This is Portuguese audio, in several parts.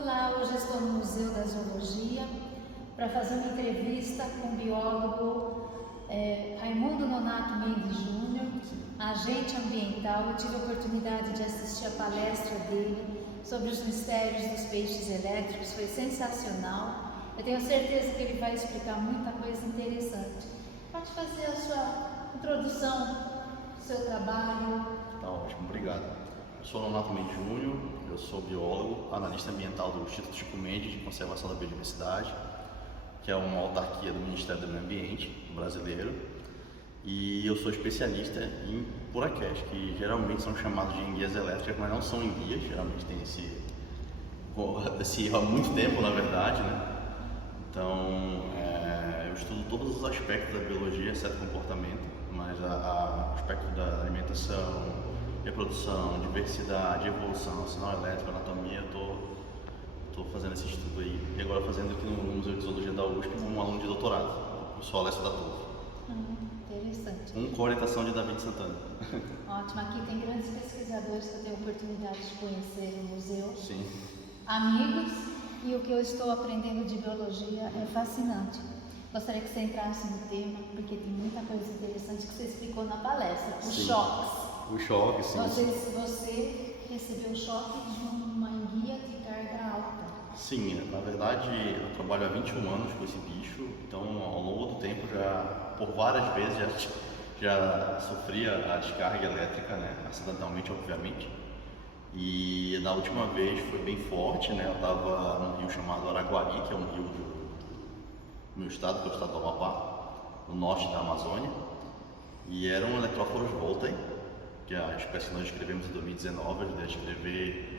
Olá, hoje estou no Museu da Zoologia para fazer uma entrevista com o biólogo Raimundo Nonato Mendes Júnior, agente ambiental. Eu tive a oportunidade de assistir a palestra dele sobre os mistérios dos peixes elétricos, foi sensacional. Eu tenho certeza que ele vai explicar muita coisa interessante. Pode fazer a sua introdução, do seu trabalho. Tá ótimo, obrigado. Eu sou Nonato Mendes Júnior, eu sou biólogo, analista ambiental do Instituto Chico Mendes de Conservação da Biodiversidade, que é uma autarquia do Ministério do Meio Ambiente brasileiro, e eu sou especialista em puraqués, que geralmente são chamados de enguias elétricas, mas não são enguias, geralmente tem esse erro há muito tempo, na verdade, né? Então, eu estudo todos os aspectos da biologia, exceto comportamento, mas o aspecto da alimentação, reprodução, diversidade, evolução, sinal elétrico, anatomia, estou fazendo esse estudo aí, e agora fazendo aqui no Museu de Zoologia da USP como aluno de doutorado. Eu sou Alessio da Torre. Interessante. Com orientação de David Santana. Ótimo, aqui tem grandes pesquisadores que eu tenho a oportunidade de conhecer no museu. Sim. Amigos, e o que eu estou aprendendo de biologia é fascinante. Gostaria que você entrasse no tema, porque tem muita coisa interessante que você explicou na palestra. Os choques. O choque, sim. Você recebeu choque de uma enguia de carga alta. Sim, na verdade eu trabalho há 21 anos com esse bicho, então ao longo do tempo por várias vezes já sofria a descarga elétrica, né, acidentalmente, obviamente. E na última vez foi bem forte, né, eu estava num rio chamado Araguari, que é um rio do meu estado, que é o estado do Amapá, no norte da Amazônia, e era um Electrophorus voltae, que é a espécie que nós escrevemos em 2019, eu ajudei a escrever,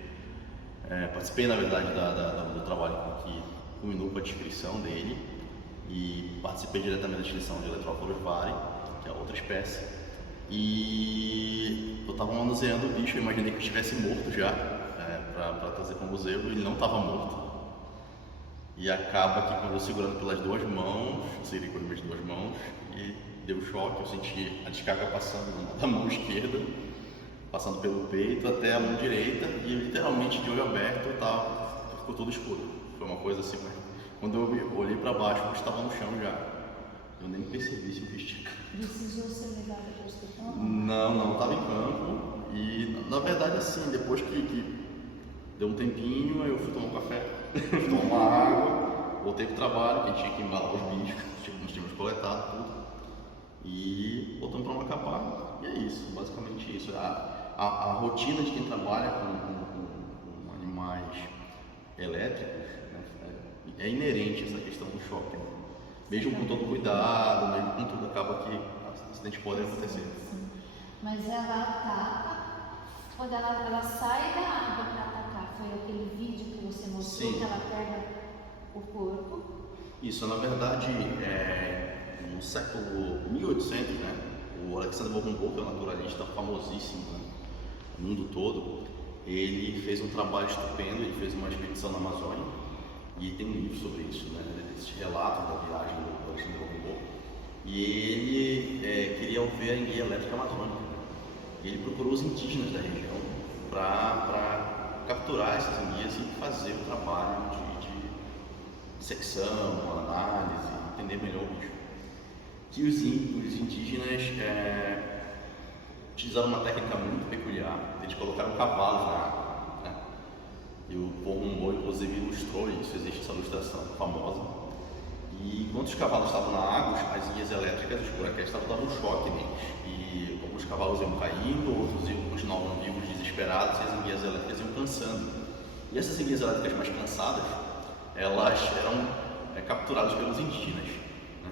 participei na verdade do trabalho que culminou com a descrição dele, e participei diretamente da descrição de Electrophorus vari, que é outra espécie, e eu estava manuseando o bicho, eu imaginei que eu estivesse morto já, para trazer para o museu, e ele não estava morto. E acaba que quando eu segurando pelas duas mãos, eu segurei com as minhas duas mãos, e deu choque, eu senti a descarga passando da mão esquerda, passando pelo peito até a mão direita, e literalmente de olho aberto ficou tudo escuro. Foi uma coisa assim, mas quando eu olhei para baixo, eu estava no chão já. Eu nem percebi se o bicho tinha. Precisou ser levado para o hospital? Não, estava em campo, e na verdade assim, depois que deu um tempinho, eu fui tomar um café, fui tomar uma água, voltei pro trabalho, que a gente tinha que embalar os bichos, nós tínhamos coletado tudo. E voltamos para Macapá, e é isso, basicamente isso. A rotina de quem trabalha com animais elétricos, né, é inerente a essa questão do choque. Né? Mesmo com todo cuidado, mesmo com tudo, acaba que acidentes podem acontecer. Sim. Mas ela ataca, quando ela sai da água para atacar, foi aquele vídeo que você mostrou. Sim. Que ela pega o corpo. Isso, na verdade, no século 1800, né, o Alexander von Humboldt, que é um naturalista famosíssimo, né, no mundo todo, ele fez um trabalho estupendo, ele fez uma expedição na Amazônia, e tem um livro sobre isso, né, esses relatos da viagem do Alexander von Humboldt, e ele queria ver a enguia elétrica amazônica, e ele procurou os indígenas da região para capturar essas enguias e fazer o trabalho de secção, análise, entender melhor o bicho. Que os indígenas utilizaram uma técnica muito peculiar, eles colocaram cavalos na água, né? E o von Humboldt inclusive ilustrou isso, existe essa ilustração famosa. E enquanto os cavalos estavam na água, as linhas elétricas, os puraqués estavam dando um choque neles. E alguns cavalos iam caindo, outros continuavam vivos, desesperados, e as enguias elétricas iam cansando. E essas enguias elétricas mais cansadas, elas eram capturadas pelos indígenas. Né?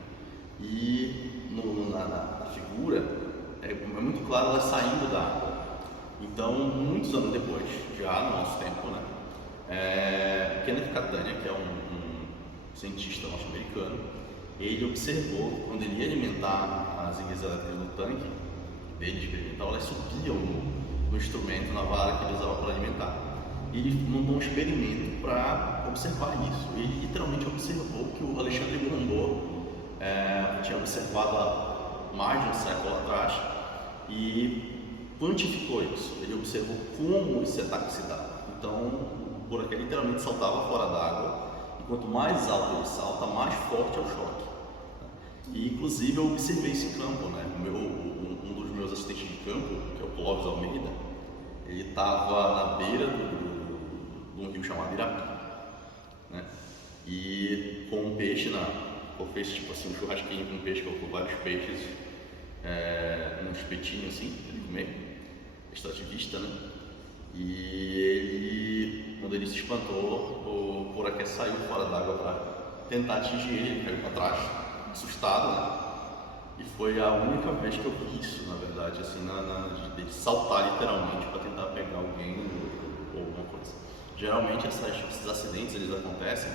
E na figura é muito claro elas saindo da água. Então, muitos anos depois, já no nosso tempo, né, Kenneth Catania, que é um cientista norte-americano, ele observou quando ele ia alimentar as enguias elétricas no tanque dele experimental, elas subiam no instrumento, na vara que ele usava para alimentar. E ele montou um experimento para observar isso. Ele literalmente observou que o Alexandre von Humboldt tinha observado há mais de um século atrás e quantificou isso. Ele observou como esse ataque se dá. Então, buraquê literalmente saltava fora d'água, e quanto mais alto ele salta, mais forte é o choque. E inclusive eu observei esse campo, né? Um dos meus assistentes de campo, que é o Clóvis Almeida, ele estava na beira de um rio chamado Irapi, né? E com um peixe fez tipo assim, um churrasquinho com peixe, colocou vários peixes, num espetinho assim, ele comer, extrativista, né? E ele, quando ele se espantou, o buraquê saiu fora d'água para tentar atingir ele, caiu para trás, assustado, né? E foi a única vez que eu vi isso, na verdade, assim, de saltar literalmente para tentar pegar alguém ou alguma coisa. Geralmente esses acidentes eles acontecem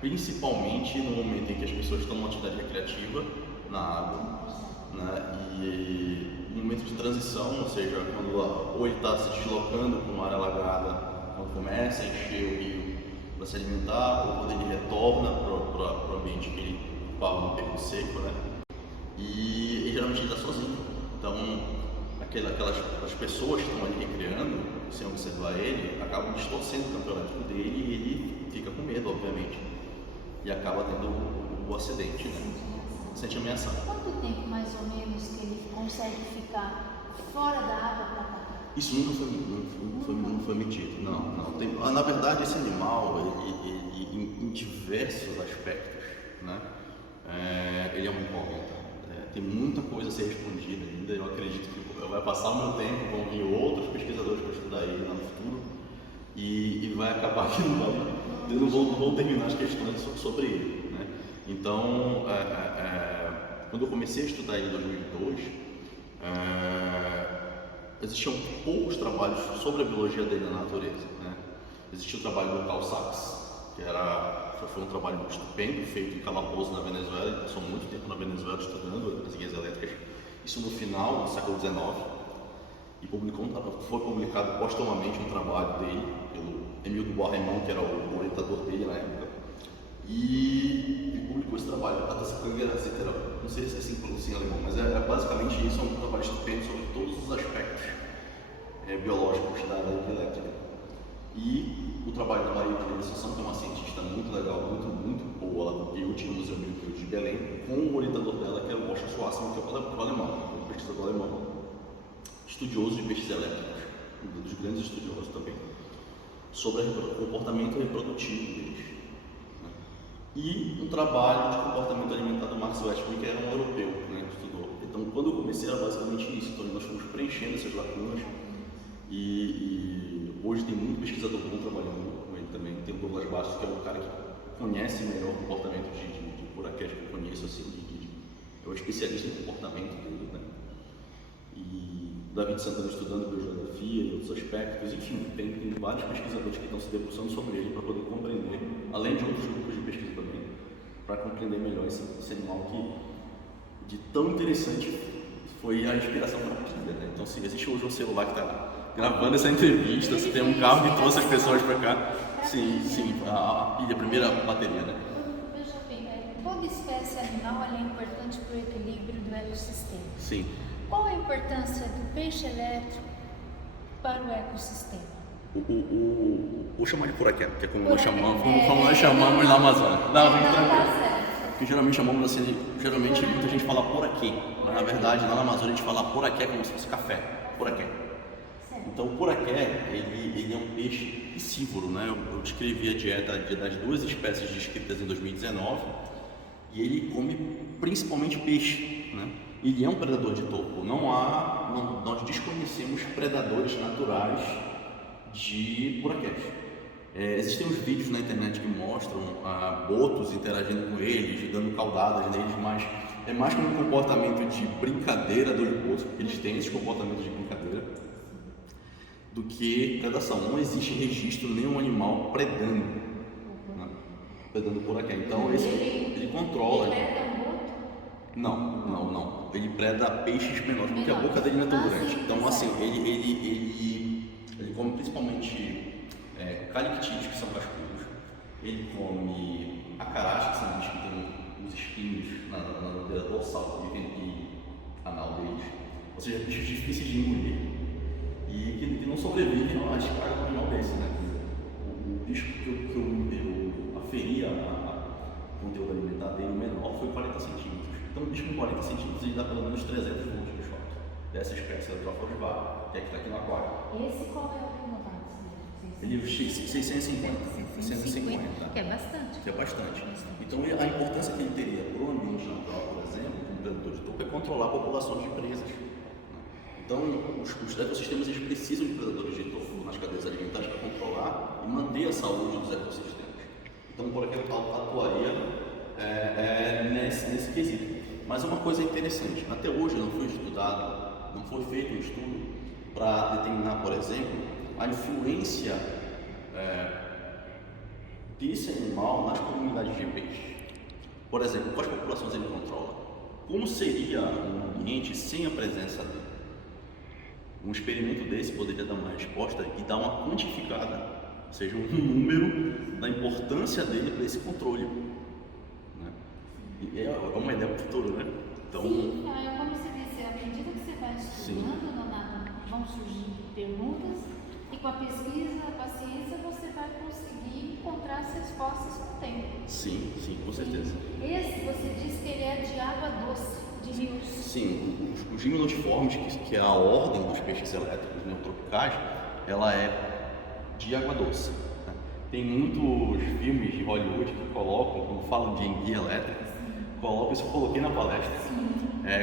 principalmente no momento em que as pessoas estão numa atividade recreativa na água, né? E no momento de transição, ou seja, quando ou ele está se deslocando para uma área alagada, quando começa a encher o rio para se alimentar, ou quando ele retorna para o ambiente que ele ocupava no período seco, né? E geralmente ele está sozinho. Então, aquelas pessoas que estão ali recreando, sem observar ele, acabam distorcendo o campeonato dele e ele fica com medo, obviamente, e acaba tendo o acidente, né? Sente ameaçado. Quanto tempo mais ou menos que ele consegue ficar fora da água para atacar? Isso não foi medido, não. Na verdade, esse animal, ele em diversos aspectos, né? Ele é uma incógnita. Tem muita coisa a ser respondida ainda. Eu acredito que vai passar o meu tempo, vão vir outros pesquisadores para estudar ele lá no futuro e vai acabar que não vão terminar as questões sobre ele, né? Então, quando eu comecei a estudar ele em 2002, existiam poucos trabalhos sobre a biologia dele na natureza, né? Existia o trabalho do Carl Sachs, que foi um trabalho estupendo, feito em Calabozo, na Venezuela. Ele passou muito tempo na Venezuela estudando as guias elétricas, isso no final do século XIX, e foi publicado póstumamente um trabalho dele pelo Emile Dubois Reymond, que era o orientador dele na época, e ele publicou esse trabalho, não sei se é assim pronuncia em alemão, mas basicamente isso, é um trabalho estupendo sobre todos os aspectos biológicos da guia elétrica. E o trabalho da Maria Eugênia Assunção, que é uma cientista muito legal, muito boa lá do Guild, no Museu Guild de Belém, com o orientador dela, que é o Moshe Schwarzman, que é o alemão, um pesquisador alemão, estudioso de peixes elétricos, um dos grandes estudiosos também, sobre o comportamento reprodutivo deles. Né? E um trabalho de comportamento alimentar do Max Westphal, que era um europeu, né, que estudou. Então, quando eu comecei, era basicamente isso. Então, nós fomos preenchendo essas lacunas e hoje tem muito pesquisador bom trabalhando com ele também. Tem o Douglas Bastos, que é um cara que conhece melhor o comportamento de buraquês que eu conheço, assim, é um especialista em comportamento dele, né? E David Santana estudando biogeografia e outros aspectos, enfim, tem vários pesquisadores que estão se debruçando sobre ele para poder compreender, além de outros grupos de pesquisa também, para compreender melhor esse animal que, de tão interessante, foi a inspiração para a pilha, né? Então, se existe hoje um celular que está gravando essa entrevista, se tem um carro que trouxe as pessoas para cá, sim, a pilha, a primeira bateria, né? Veja bem, toda espécie animal é importante para o equilíbrio do ecossistema. Sim. Qual a importância do peixe elétrico para o ecossistema? Vou chamar de buraquê, que é como nós chamamos na Amazônia. Não, vem tranquilo. Porque geralmente chamamos assim, geralmente muita gente fala buraquê, mas na verdade lá na Amazônia a gente fala buraquê como se fosse café, buraquê. Então o buraqué, ele é um peixe piscívoro, né? Eu descrevi a dieta das duas espécies descritas em 2019 e ele come principalmente peixe, né? Ele é um predador de topo. Nós desconhecemos predadores naturais de buraqués. Existem uns vídeos na internet que mostram botos interagindo com eles, dando caudadas neles, mas é mais como um comportamento de brincadeira dos botos, porque eles têm esse comportamento de brincadeira, do que predação. Não existe registro de nenhum animal predando, né? Predando buraqué. Então ele controla. Não. Ele preda peixes menores, porque a boca dele não é tão grande. Então, assim, ele come principalmente calictídeos, que são cascudos. Ele come acarás, que são bichos que têm os espinhos na ladeira dorsal e anal deles. Ou seja, bichos difíceis de engolir. E e que não sobrevivem a descarga de um animal desse, né? O bicho que eu aferi o conteúdo alimentar dele, o menor, foi 40 centímetros. Então, um bicho com 40 centímetros ele dá pelo menos 300 volts de choque dessa espécie, da Trópolis bar, que é que está aqui no aquário. Esse qual é o menor? Ele é 650. 650. Que é bastante. Que é bastante. Então, a importância que ele teria para o ambiente natural, por exemplo, como predador de topo, é controlar a população de presas. Então, os ecossistemas eles precisam de predadores de topo nas cadeias alimentares para controlar e manter a saúde dos ecossistemas. Então, por exemplo, atuaria nesse quesito. Mas uma coisa interessante, até hoje não foi estudado, não foi feito um estudo para determinar, por exemplo, a influência desse animal nas comunidades de peixe. Por exemplo, quais populações ele controla? Como seria um ambiente sem a presença dele? Um experimento desse poderia dar uma resposta e dar uma quantificada, ou seja, um número da importância dele para esse controle. Né? E é uma ideia para o futuro, né? Então, sim, como você disse, à medida que você vai estudando, vão surgindo perguntas e com a pesquisa, a paciência, você vai conseguir encontrar as respostas com o tempo. Sim, com certeza. Esse, você disse que ele é de água doce, de rios. Sim, os gimnotiformes, que é a ordem dos peixes elétricos neotropicais, ela é de água doce. Né? Tem muitos filmes de Hollywood que colocam, quando falam de enguia elétrica, colocam, isso eu coloquei na palestra,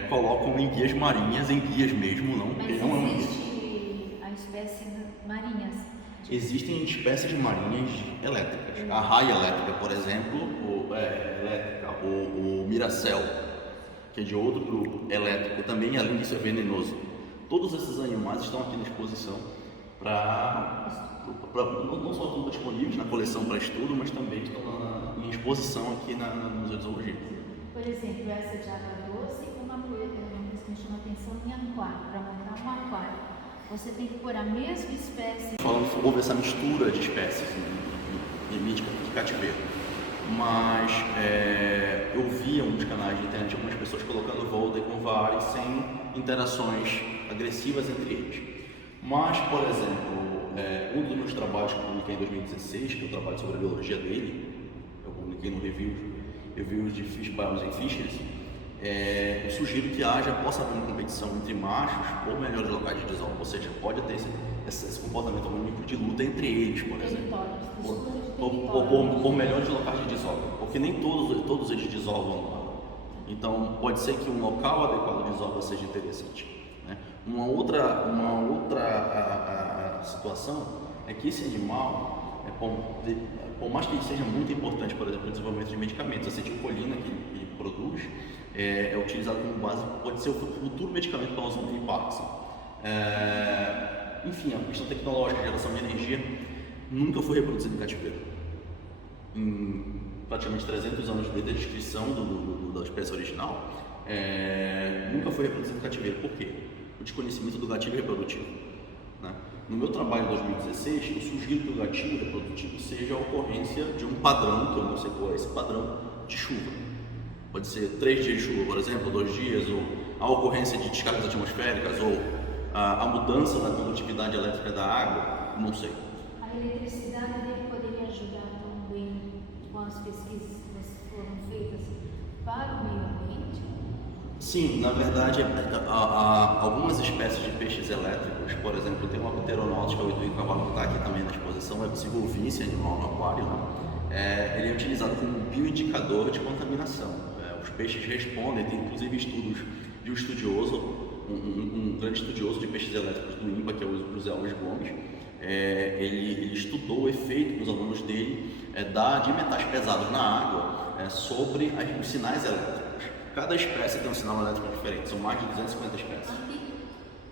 colocam enguias marinhas, enguias mesmo, não, porque mas não é uma enguia. existe a espécie marinhas? Existem espécies marinhas elétricas. A raia elétrica, por exemplo, o miracel, que é de outro grupo elétrico, também além disso é venenoso. Todos esses animais estão aqui na exposição não só estão disponíveis na coleção para estudo, mas também estão em exposição aqui no Museu de Zoologia. Por exemplo, essa de água doce, uma coisa que me chama a atenção em aquário, para montar um aquário, você tem que pôr a mesma espécie. Houve essa mistura de espécies em mídia de cativeiro, mas eu via nos canais de internet algumas pessoas colocando volta com vares sem interações agressivas entre eles. Mas, por exemplo, um dos meus trabalhos que eu publiquei em 2016, que é o trabalho sobre a biologia dele, eu publiquei no Reviews de Fish Biology and Fisheries, eu sugiro que possa haver uma competição entre machos por melhores locais de desova, ou seja, pode ter esse comportamento harmônico de luta entre eles, por exemplo, por melhores locais de desova, porque nem todos eles desovam lá. Então, pode ser que um local adequado de desova seja interessante. Né? Uma outra situação é que esse animal, por mais que ele seja muito importante, por exemplo, no desenvolvimento de medicamentos, a acetilcolina que ele produz é utilizado como base, pode ser o futuro medicamento para Alzheimer e Parkinson. Enfim, a questão tecnológica, a geração de energia, nunca foi reproduzida em cativeiro. Em praticamente 300 anos desde a descrição da espécie original, nunca foi reproduzida em cativeiro. Por quê? O desconhecimento do gatilho reprodutivo. Né? No meu trabalho em 2016, eu sugiro que o gatilho reprodutivo seja a ocorrência de um padrão, que eu não sei qual é esse padrão, de chuva. Pode ser 3 dias de chuva, por exemplo, 2 dias, ou a ocorrência de descargas atmosféricas, ou a mudança da condutividade elétrica da água, não sei. A eletricidade dele poderia ajudar também com as pesquisas que foram feitas para o meio ambiente? Sim, na verdade, algumas espécies de peixes elétricos, por exemplo, tem uma pteronáutica, o cavalo que está aqui também na exposição, é possível ouvir esse animal no aquário, né? Ele é utilizado como bioindicador de contaminação. Os peixes respondem, tem inclusive estudos de um estudioso, um grande estudioso de peixes elétricos do INPA, que é o José Alves Gomes. Ele estudou o efeito com os alunos dele de metais pesados na água sobre os sinais elétricos. Cada espécie tem um sinal elétrico diferente, são mais de 250 espécies. Aqui?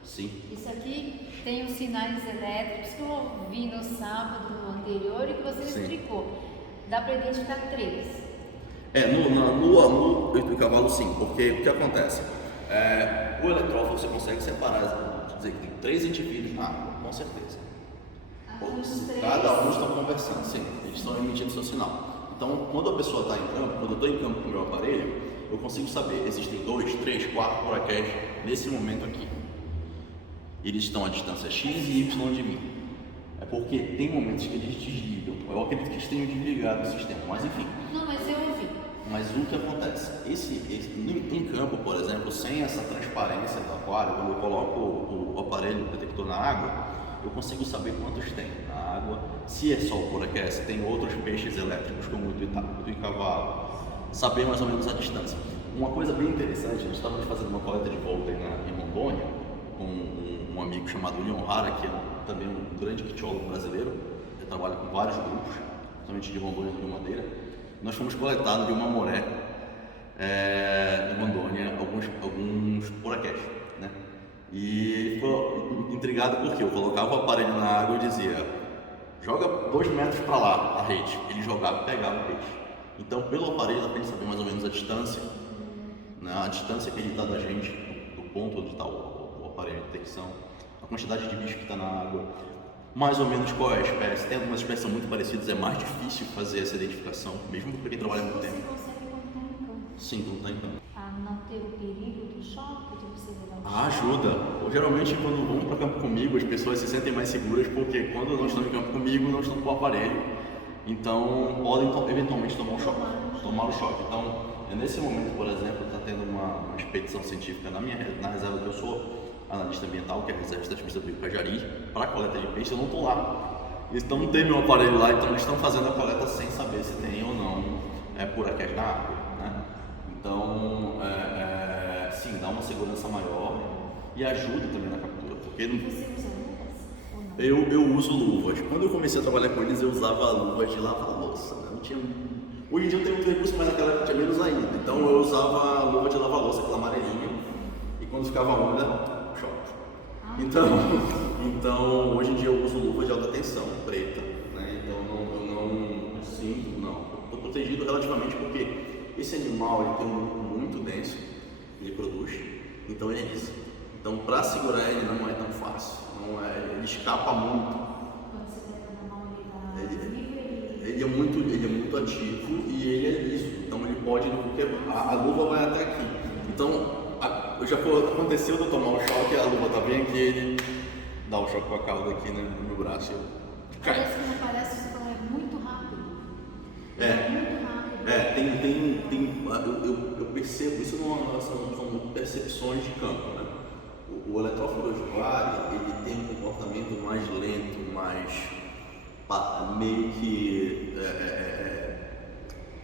Sim. Isso aqui tem os sinais elétricos que eu ouvi no sábado anterior e que você explicou. Dá para identificar 3. No cavalo sim, porque o que acontece? O eletrófilo você consegue separar, dizer que tem 3 indivíduos na água, com certeza. Cada um está conversando, sim, eles estão emitindo seu sinal. Então, quando a pessoa está em campo, quando eu estou em campo com o meu aparelho, eu consigo saber, existem 2, 3, 4 buraquéis nesse momento aqui. eles estão a distância X e Y de mim. É porque tem momentos que eles desligam. Eu acredito que eles tenham desligado o sistema, mas enfim. Não, mas eu ouvi. Mas o que acontece? Em campo, por exemplo, sem essa transparência do aquário, quando eu coloco o aparelho detector na água, eu consigo saber quantos tem na água, se é só o poraqué, se tem outros peixes elétricos como o tuicavalo, saber mais ou menos a distância. Uma coisa bem interessante, nós estávamos fazendo uma coleta de volta em Rondônia com um amigo chamado Leon Hara, que é também um grande ictiólogo brasileiro, que trabalha com vários grupos, principalmente de Rondônia e do Rio Madeira. Nós fomos coletar no Rio Mamoré, em Rondônia, alguns poraqués, né? E ele ficou intrigado porque eu colocava o aparelho na água e dizia: joga 2 metros para lá a rede. Ele jogava e pegava o peixe. Então, pelo aparelho, dá para gente saber mais ou menos a distância, né? A distância que ele está da gente, do ponto onde está o aparelho de detecção, a quantidade de bicho que está na água, mais ou menos qual é a espécie. Tem algumas espécies que são muito parecidas, é mais difícil fazer essa identificação, mesmo para quem trabalha muito tempo. Você consegue contar em campo? Sim, não está em campo. A não ter o perigo do choque, de você levar o choque? Ajuda. Geralmente, quando vão para campo comigo, as pessoas se sentem mais seguras porque quando não estão em campo comigo, não estão com o aparelho. Então, podem eventualmente tomar o choque. Então, nesse momento, por exemplo, está tendo uma expedição científica na reserva que eu sou analista ambiental, que é a reserva estatística do Rio Cajari, para a coleta de peixe. Eu não estou lá. Então, não tem meu aparelho lá, então eles estão fazendo a coleta sem saber se tem ou não poraqués na água, né? Então, sim, dá uma segurança maior e ajuda também na captura. Porque Você usa luvas ou não? eu uso luvas. Quando eu comecei a trabalhar com eles, eu usava luvas de lavar louça. Né? Não tinha... Hoje em dia eu tenho muito recurso, mas naquela época tinha menos ainda. Então eu usava luva de lavar louça, aquela amarelinha, e quando ficava úmida, choque. Então hoje em dia eu uso luva de alta tensão, preta. Né? Então eu não sinto, não. Estou protegido relativamente porque esse animal ele tem um corpo muito denso, ele produz, então ele é liso. Então para segurar ele não é tão fácil, ele escapa muito. Quando você pega na mão ele Ele é muito ativo e ele é liso, então ele pode, porque a luva vai até aqui. Então aconteceu de eu tomar um choque, a luva tá bem aqui, ele dá o choque com a cauda aqui no meu braço. Parece que não parece, você falou, é muito rápido. É muito rápido. Eu percebo, isso são percepções de campo, né? O eletrófilo ojulare, ele tem um comportamento mais lento, meio que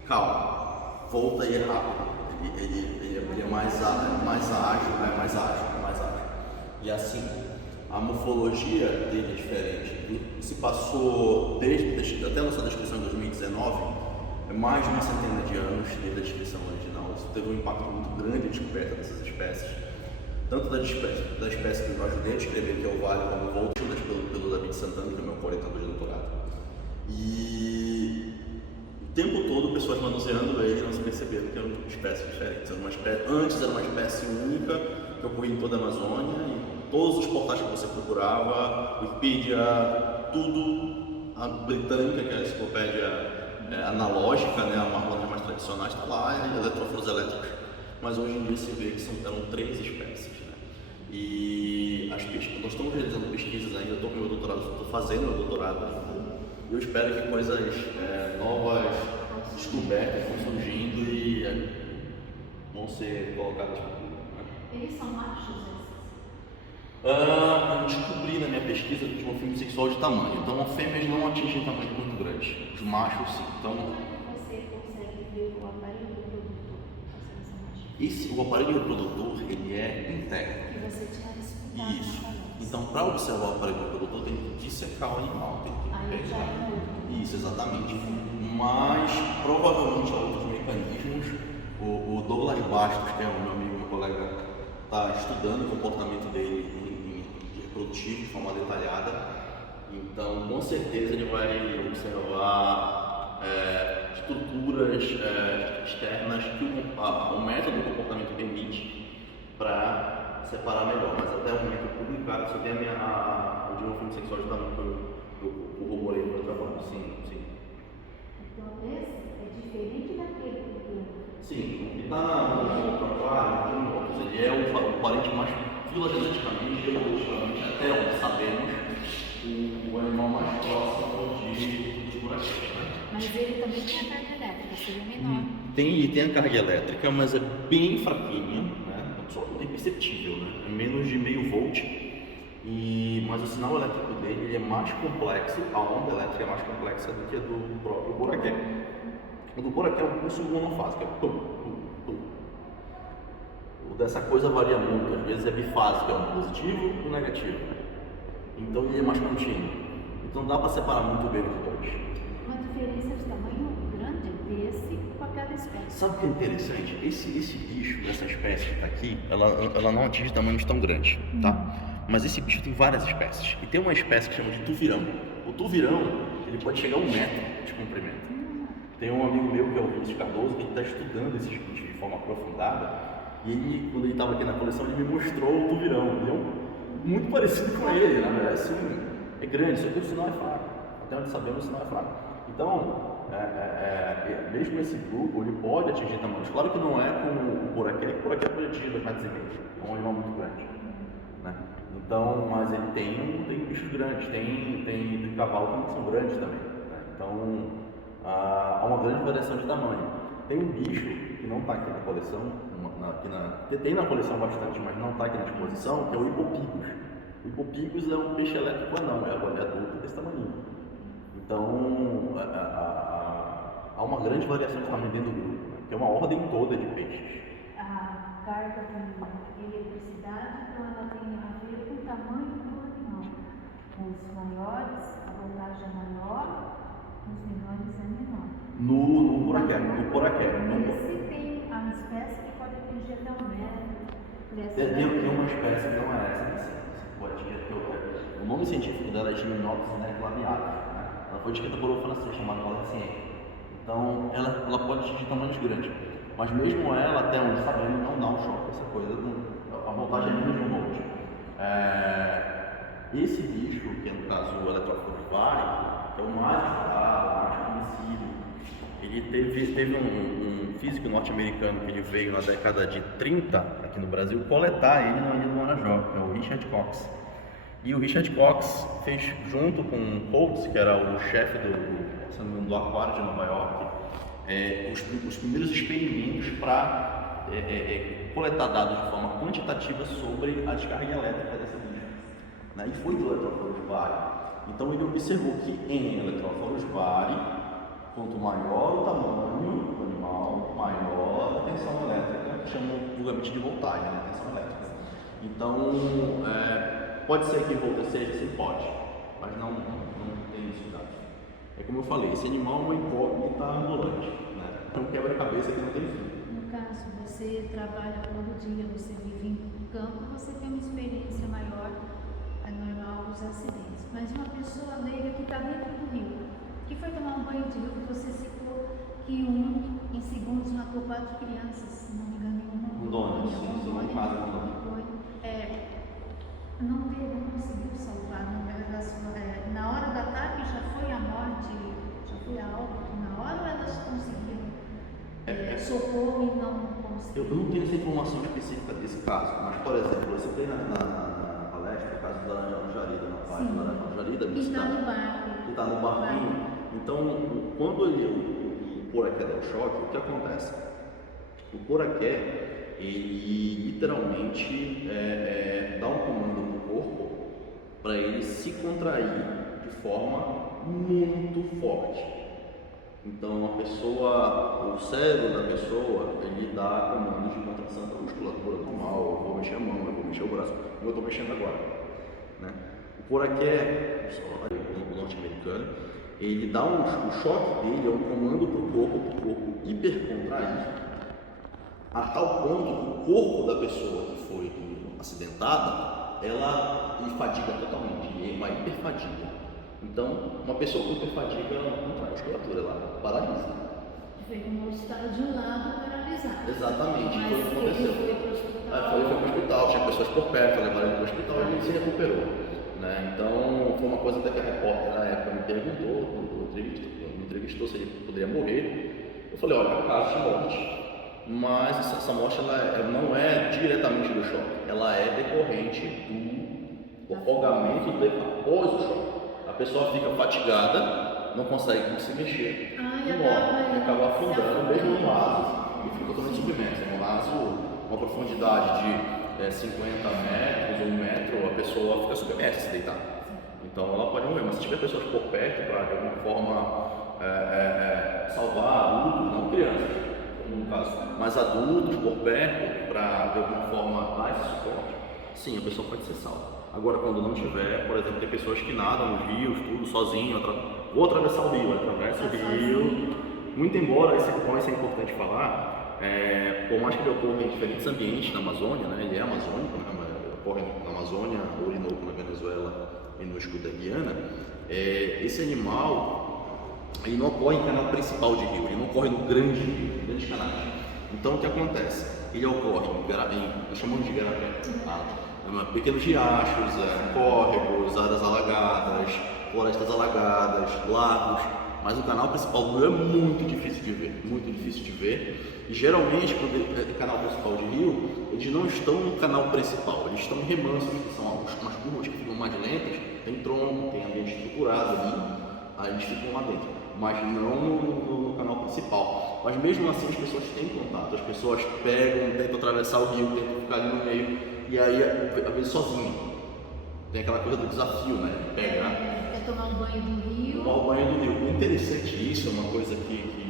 calmo, volta e é rápido, ele é mais ágil, e assim, a morfologia dele é diferente. Se passou, até a nossa descrição em 2019, mais de uma centena de anos desde a descrição original. Isso teve um impacto muito grande na descoberta dessas espécies, tanto da espécie que eu ajudei a descrever, que é o Vale, como o Volt, pelo David Santana, que é meu orientador de doutorado. E o tempo todo pessoas manuseando ele não se perceberam que eram espécies diferentes. Antes era uma espécie única que ocorria em toda a Amazônia, e todos os portais que você procurava, Wikipedia, tudo, a britânica, que é a enciclopédia analógica, né, uma mais tradicional, está lá, eletrófilos elétricos. Mas hoje em dia se vê que eram 3 espécies. Né? E nós estamos realizando pesquisas ainda, estou fazendo meu doutorado ainda. Eu espero que coisas novas, descobertas vão surgindo e vão ser colocadas para público. Né? Eles são machos esses? Eu descobri na minha pesquisa que um filme sexual de tamanho. Então, as fêmeas não atingem tamanho muito grande. Os machos, sim. Então, você consegue ver o aparelho do produtor? o aparelho reprodutor, ele é interno. Que você tinha explicado. Isso. Então, para observar o aparelho reprodutor, tem que dissecar o animal, tem que pegar. Isso, exatamente. Mas, provavelmente, há outros mecanismos. O Douglas Bastos, que é o meu amigo, meu colega, está estudando o comportamento dele reprodutivo de forma detalhada. Então, com certeza, ele vai observar estruturas externas que o método do comportamento permite para separar melhor. Mas até o momento publicado, só tem o dimorfismo sexual de tamanho que eu corroborei no meu trabalho. Sim. Então, esse é diferente daquele que Sim, o que está no aquário, ele é o parente mais filogeneticamente e evolutivamente Mas ele também tem a carga elétrica, seria menor. Tem a carga elétrica, mas é bem fraquinha, né? Só é imperceptível, né? É menos de meio volt. Mas o sinal elétrico dele ele é mais complexo, a onda elétrica é mais complexa do que a do próprio Boracay. O do Boracay é um pulso monofásico, é pum, pum, pum. O dessa coisa varia muito, às vezes é bifásico, é um positivo e um negativo. Então ele é mais contínuo. Então dá para separar muito bem os dois. Uma diferença de tamanho grande desse com cada espécie. Sabe o que é interessante? Esse bicho, essa espécie que está aqui, ela não atinge tamanhos tão grandes, tá? Mas esse bicho tem várias espécies. E tem uma espécie que chama de tuvirão. O tuvirão, ele pode chegar a 1 metro de comprimento. Tem um amigo meu que é o Vinícius Cardoso, que está estudando esses bichos de forma aprofundada. E ele, quando ele estava aqui na coleção, ele me mostrou o tuvirão. Ele é muito parecido com ele, na verdade, assim, é grande, só que o sinal é fraco. Até onde sabemos, o sinal é fraco. Então, mesmo esse grupo, ele pode atingir tamanhos. Claro que não é como o Boracay, que pode atingir 2,5 metros. É um animal muito grande, né? Então, mas ele tem bichos grandes, tem cavalos que são grandes também, né? Então, há uma grande variação de tamanho. Tem um bicho que não está aqui na coleção, tem na coleção bastante, mas não está aqui na exposição, que é o hipopicus. O hipopicus é um peixe elétrico anão, é adulto desse tamanho. Então, há uma grande variação de tamanho dentro do grupo, né? Tem uma ordem toda de peixes. A carga de eletricidade, então ela tem a ver com o tamanho do animal. Os maiores, a voltagem é maior, os menores é menor. No Boracay. Esse tem a espécie que pode atingir até 1 metro. Tem uma espécie que não é essa, pode atingir até 1 metro. O nome científico dela é Gymnopsis neclaviatus, né? Ela foi descrita por um francês chamado Valenciennes. Então, ela pode atingir tamanhos grandes. Mas mesmo ela, até onde sabemos, não dá um choque, essa coisa, a voltagem é menos de 1 volt. Esse bicho, que é no caso o Electrophorus vari, que é o mais estudado, o mais conhecido, ele teve um físico norte-americano que ele veio na década de 30 aqui no Brasil coletar ele na Ilha do Marajó, que é o Richard Cox. E o Richard Cox fez, junto com o Coates, que era o chefe do aquário de Nova York, os primeiros experimentos para coletar dados de forma quantitativa sobre a descarga elétrica dessa bicho, né? E foi do Electrophorus vari. Então ele observou que em Electrophorus vari, quanto maior o tamanho do animal, maior a tensão elétrica, que chama vulgarmente de voltagem, né? Tensão elétrica. Então, pode ser que volta seja, sim, pode, mas não tem necessidade. É como eu falei, esse animal é uma incógnita ambulante, né? É um quebra-cabeça que não tem fim. No caso, você trabalha todo dia, você vive em campo, você tem uma experiência maior, é normal os acidentes. Mas uma pessoa leiga que está dentro do rio, que foi tomar um banho de rio, que você citou que em segundos matou 4 crianças, se não me engano, em uma Rondônia, sim, um caso de Rondônia. Não conseguiu salvar, na hora do ataque já foi a morte, já foi a óbito na hora, ou elas conseguiram socorro e não conseguiram? Eu não tenho essa informação específica desse caso, mas, por exemplo, você tem na palestra o caso da Ana Jarida, na página da Ana Jarida, que está no barco. Que está no barquinho. Então, quando o Boracay dá o choque, o que acontece? O Boracay, ele literalmente dá um comando no corpo para ele se contrair de forma muito forte. Então o cérebro da pessoa, ele dá comandos de contração da musculatura normal. Eu vou mexer a mão, eu vou mexer o braço, como eu estou mexendo agora, né? O Boracay, o norte-americano, ele dá o choque dele, é um comando para o corpo hipercontrair, a tal ponto que o corpo da pessoa que foi acidentada, ela fadiga totalmente, é uma hiperfadiga. Então, uma pessoa com hiperfadiga, ela não contrai a musculatura, ela paralisa. Foi como estava de um lado paralisado. Exatamente, mas foi o que aconteceu. Foi para o hospital. Foi para o hospital, tinha pessoas por perto, levaram ele para o hospital e ele se recuperou, né? Então, foi uma coisa até que a repórter na época me perguntou, me entrevistou se ele poderia morrer. Eu falei, olha, caso de morte. Mas essa morte ela não é diretamente do choque, ela é decorrente do afogamento após o choque. A pessoa fica fatigada, não consegue se mexer Ah, e morre. E acaba afundando mesmo no raso e fica totalmente submerso. No raso, uma profundidade de 50 metros ou 1 metro, a pessoa fica submersa se deitar. Então ela pode morrer, mas se tiver pessoas por perto para de alguma forma salvar adultos, não crianças, no caso, mas adultos por perto para de alguma forma dar esse suporte, sim, a pessoa pode ser salva. Agora, quando não tiver, por exemplo, tem pessoas que nadam nos rios, tudo sozinho, vou atravessar o rio, atravessa o rio. Muito embora, isso é importante falar, por mais que ele ocorra em diferentes ambientes na Amazônia, né, ele é amazônico, né, mas ocorre na Amazônia, Orinoco na Venezuela e no escudo da Guiana, esse animal ele não ocorre em canal principal de rio, ele não ocorre no grande rio, grandes canais. Então, o que acontece? Ele ocorre em chamamos de garapé, pequenos riachos, córregos, áreas alagadas, florestas alagadas, lagos, mas o canal principal do rio é muito difícil de ver, e geralmente quando é canal principal de rio, eles não estão no canal principal, eles estão em remansos, que são umas curvas que ficam mais lentas, tem tronco, tem ambiente estruturado ali, aí eles ficam lá dentro, mas não no canal principal. Mas mesmo assim as pessoas têm contato, as pessoas pegam, tentam atravessar o rio, tentam ficar ali no meio, e aí às vezes sozinho. Tem aquela coisa do desafio, né? De pegar. Tomar um banho do rio. Tomar o banho do rio. É interessante isso, é uma coisa que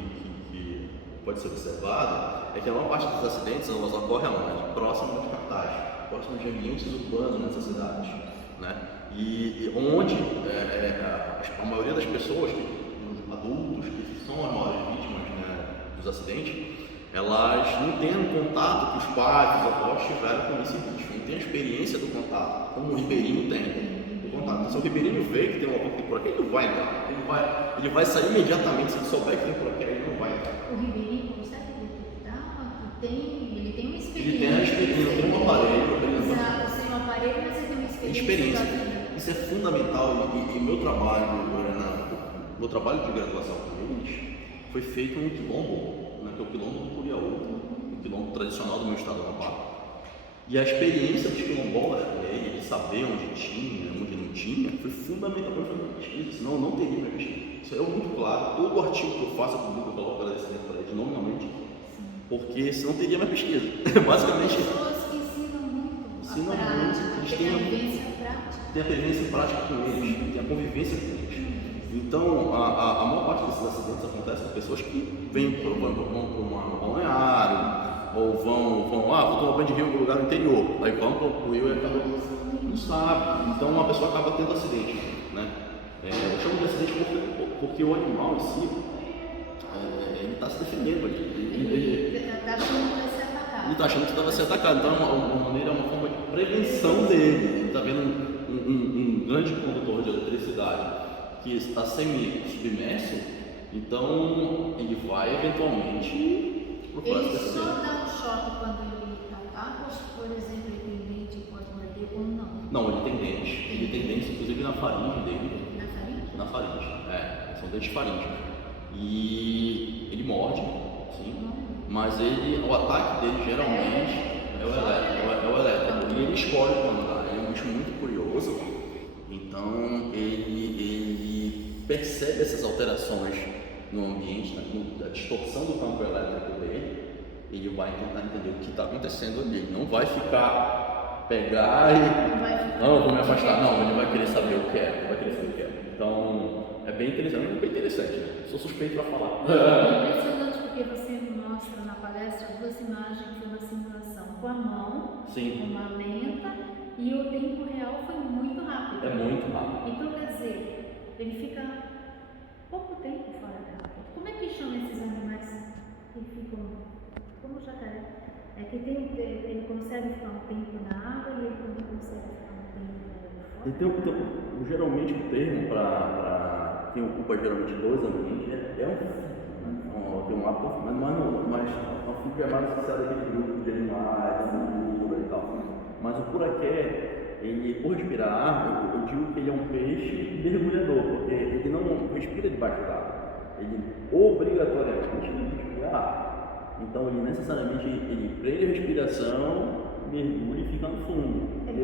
pode ser observada, é que a maior parte dos acidentes elas ocorrem aonde? Próximo de capitais, próximo de ambientes urbanos nessas cidades, né? E onde a maioria das pessoas, os adultos, que são as maiores vítimas, né, dos acidentes, elas não têm um contato que os pais, os avós tiveram com esse bicho, não tem a experiência do contato, como o ribeirinho tem. Então, se o ribeirinho vê que tem uma coisa por aqui, ele não vai entrar, ele vai sair imediatamente. Se ele souber que tem por aqui, ele não vai entrar. O ribeirinho consegue detectar que ele tem uma experiência. Ele tem a experiência, ele tem um aparelho. Exato, sem um aparelho, mas ele tem uma experiência. Isso é fundamental e meu trabalho de graduação com eles foi feito no quilombo, né, que é o quilombo do Curiaú, o quilombo tradicional do meu estado do Amapá. E a experiência dos quilombolas com ele, de saber onde tinha, onde não tinha, foi fundamental para fazer a pesquisa, senão eu não teria minha pesquisa. Isso é muito claro, todo artigo que eu faço, eu coloco agradecimento para eles nominalmente, porque senão teria minha pesquisa. Basicamente. São pessoas que ensinam muito, eles têm a vivência prática. Tem a vivência prática com eles, tem a convivência com eles. Então, a maior parte desses acidentes acontece com pessoas que vão para um balneário, ou vão vou tomar banho de rio em algum lugar no interior, aí vão para o rio e acabam, não sabe, então uma pessoa acaba tendo acidente, né? Eu chamo de acidente porque o animal em si, ele está se defendendo ali, ele está achando que vai ser atacado. Ele está achando que vai ser atacado, então é uma forma de prevenção dele. Ele está vendo um grande condutor de eletricidade que está semi-submerso, então ele vai eventualmente procurar ele só dá um choque quando ele ataca, ou, por exemplo, ele tem dente e pode morder ou não? Não, ele tem dentes. Ele tem dentes, inclusive na faringe dele. Na faringe? Na faringe, são dentes faríngeos. E ele morde, sim, mas o ataque dele geralmente é o elétrico. E ele escolhe quando dá. Ele é um bicho muito curioso, então ele percebe essas alterações no ambiente, a distorção do campo elétrico dele, ele vai tentar entender o que está acontecendo ali. Ele não vai pegar e não, vou me afastar, não, ele vai querer saber o que é, Então é bem interessante, né? Sou suspeito para falar. É impressionante porque você mostra na palestra duas imagens de uma simulação com a mão, sim, uma lenta, e o tempo real foi muito rápido. É muito rápido. Então quer dizer, ele fica pouco tempo fora da água. Como é que chama esses animais que ficam como o jacaré? É que ele consegue ficar um tempo na água e ele também consegue ficar um tempo fora. Então, geralmente o termo para quem ocupa geralmente dois ambientes é um fígado, tem um hábito, mas o fígado é mais associado àquele grupo de animais, e tal. Mas o puraqué, ele, por respirar ar, eu digo que ele é um peixe mergulhador, porque ele não respira debaixo d'água. Ele obrigatoriamente respira ar. Então ele necessariamente prende a respiração, mergulha e fica no fundo. Então,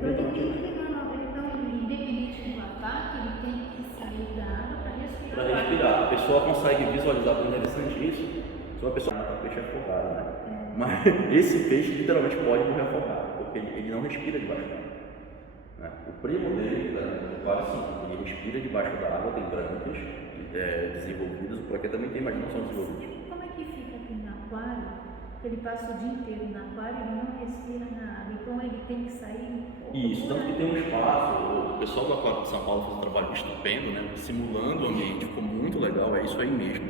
independente do ataque, ele tem que sair da água para respirar. Para respirar. pessoa consegue visualizar como interessante isso se uma pessoa mata um peixe afogado, né? Mas esse peixe literalmente pode morrer afogado, porque ele não respira debaixo d'água. Né? O primo dele, claro, sim, ele respira debaixo d'água, tem brânquias desenvolvidas, o plaquete também tem, mas não são desenvolvidos. Como é que fica aqui no aquário? Ele passa o dia inteiro no aquário, ele não respira na água, então ele tem que sair. Isso, tanto que tem um espaço, o pessoal do Aquário de São Paulo fez um trabalho estupendo, né? Simulando o ambiente, ficou muito legal, é isso aí mesmo,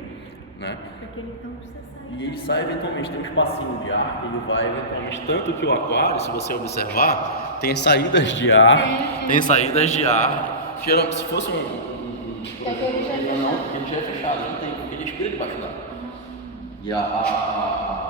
né? Porque ele então precisa sair. E ele sai eventualmente, tem um espacinho de ar, ele vai eventualmente, tanto que o aquário, se você observar, tem saídas de ar, tem saídas de ar, geralmente se fosse ele já é ele já é fechado, não tem, porque ele respira debaixo d'água. E a água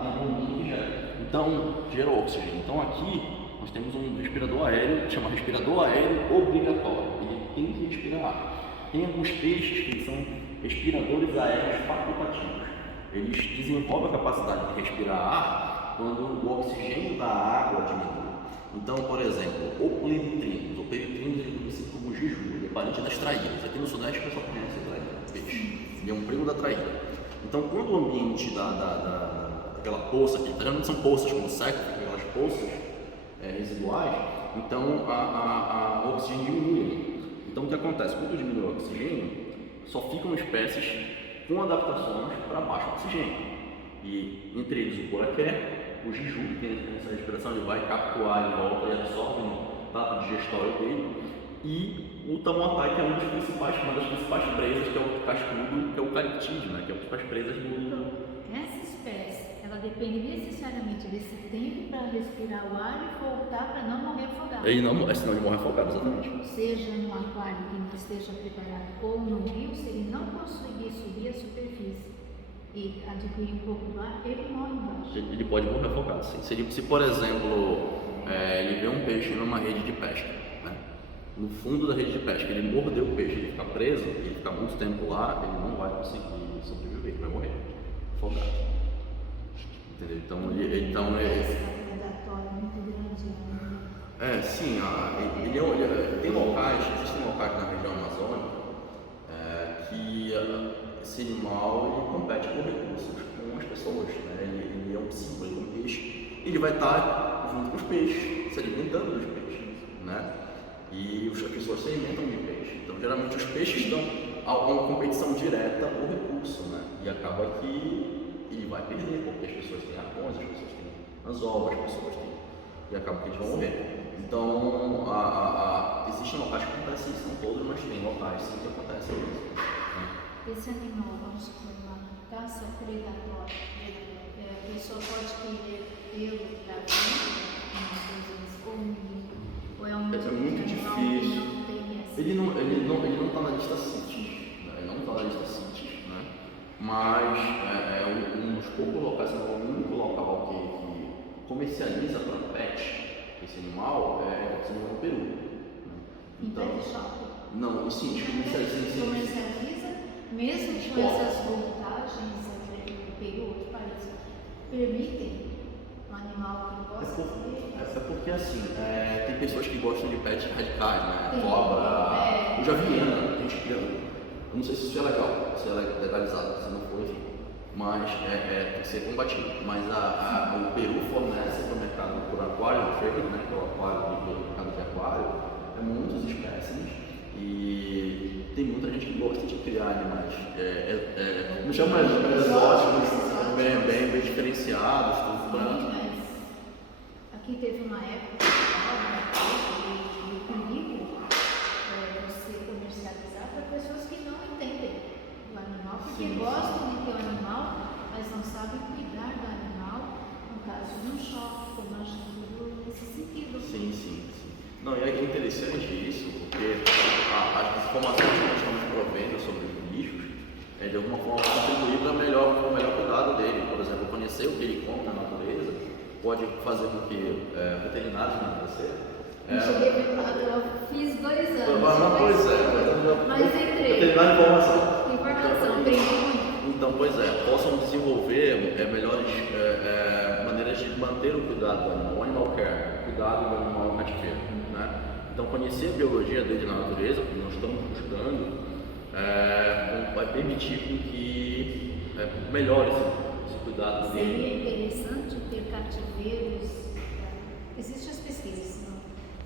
tem um volume que gera. Então, gera oxigênio. Então aqui nós temos um respirador aéreo, que chama respirador aéreo obrigatório. Ele tem que respirar ar. Tem alguns peixes que são respiradores aéreos facultativos. Eles desenvolvem a capacidade de respirar ar quando o oxigênio da água diminui. Então, por exemplo, o peritrinos. O peritrinos ele é conhecido como jiju, ele é parente das traíras. Aqui no Sudeste o pessoal conhece a traíra, o peixe. Ele é um primo da traíra. Então, quando o ambiente daquela poça, que geralmente são poças como seco, aquelas poças residuais, então o oxigênio diminui. Então, o que acontece? Quando diminui o oxigênio, só ficam espécies com adaptações para baixo oxigênio. E entre eles o poraqué, o jiju, que tem essa respiração, ele vai captar o ar e volta e absorve no trato digestório dele. E o tamoatai, que é uma das principais presas, que é o cascudo, que é o calictídeo, né? Que é uma das principais presas do... Essa espécie, ela depende necessariamente desse tempo para respirar o ar e voltar para não morrer afogado. Ele não, senão ele morre afogado, exatamente. Seja no aquário que não esteja preparado ou no rio, se ele não conseguir subir a superfície e adquirir um pouco do ar, ele morre embaixo. Ele pode morrer afogado, sim. Se por exemplo, ele vê um peixe numa rede de pesca, né? No fundo da rede de pesca, ele mordeu o peixe, ele fica preso, ele fica muito tempo lá, ele não vai conseguir sobreviver, ele vai morrer afogado. Entendeu? Então Esse predatório muito grande. Sim, existem locais na região amazônica que esse animal ele compete por recursos com as pessoas, né? Ele é um símbolo, ele é um peixe, ele vai estar junto com os peixes, se alimentando dos peixes, né? E as pessoas se alimentam de peixe, então geralmente os peixes estão a uma competição direta por recurso, né? E acaba que ele vai perder, porque as pessoas têm arpões, as pessoas têm anzol, as pessoas têm, e acaba que eles vão morrer. Então, existem locais que acontecem isso, não todos, mas tem locais sim que acontecem isso. Esse animal, vamos supor, uma caça predatória, a pessoa pode querer tê-lo para ver, ou é um muito animal difícil. que não tem essa... Ele não está na lista CITES, né? Ele não está na lista CITES, né? Mas é um dos poucos locais, o único local que comercializa para pet esse animal no Peru. Né? Então, em pet shop? Não, sim, comercializa, mesmo com essas voltagens no Peru, outros países, permitem um animal que gosta É porque assim, tem pessoas que gostam de pets radicais, né? Tem. Cobra, eu já vi gente criando. Eu não sei se isso é legal, se ela é legalizado, se não for, enfim. Mas tem que ser combatido. Mas o Peru fornece para o mercado por aquário trade, né? Que é o aquário, o mercado de aquário, muitas espécies. E tem muita gente que gosta de criar animais. Não chama exóticos, bem diferenciados, tudo mas aqui teve uma época que o perigo você comercializar para pessoas que não entendem do animal, porque gostam de ter o animal, mas não sabem cuidar do animal, no caso de um choque, como ajuda nesse sentido. Sim. Não, e é interessante isso, porque as informações que nós estamos provendo sobre os bichos, de alguma forma contribuir para o melhor cuidado dele. Por exemplo, conhecer o que ele come na natureza pode fazer com que veterinários não você. Eu fiz 2 anos. Mas entrei. Veterinário de informação, Aprendi muito. Então, possam desenvolver melhores maneiras de manter o cuidado do animal, o animal care, o cuidado do animal no cativeiro. Né? Então, conhecer a biologia dele na natureza, porque nós estamos buscando vai permitir com que melhore esse cuidado dele. Seria interessante ter cativeiros. Existem as pesquisas,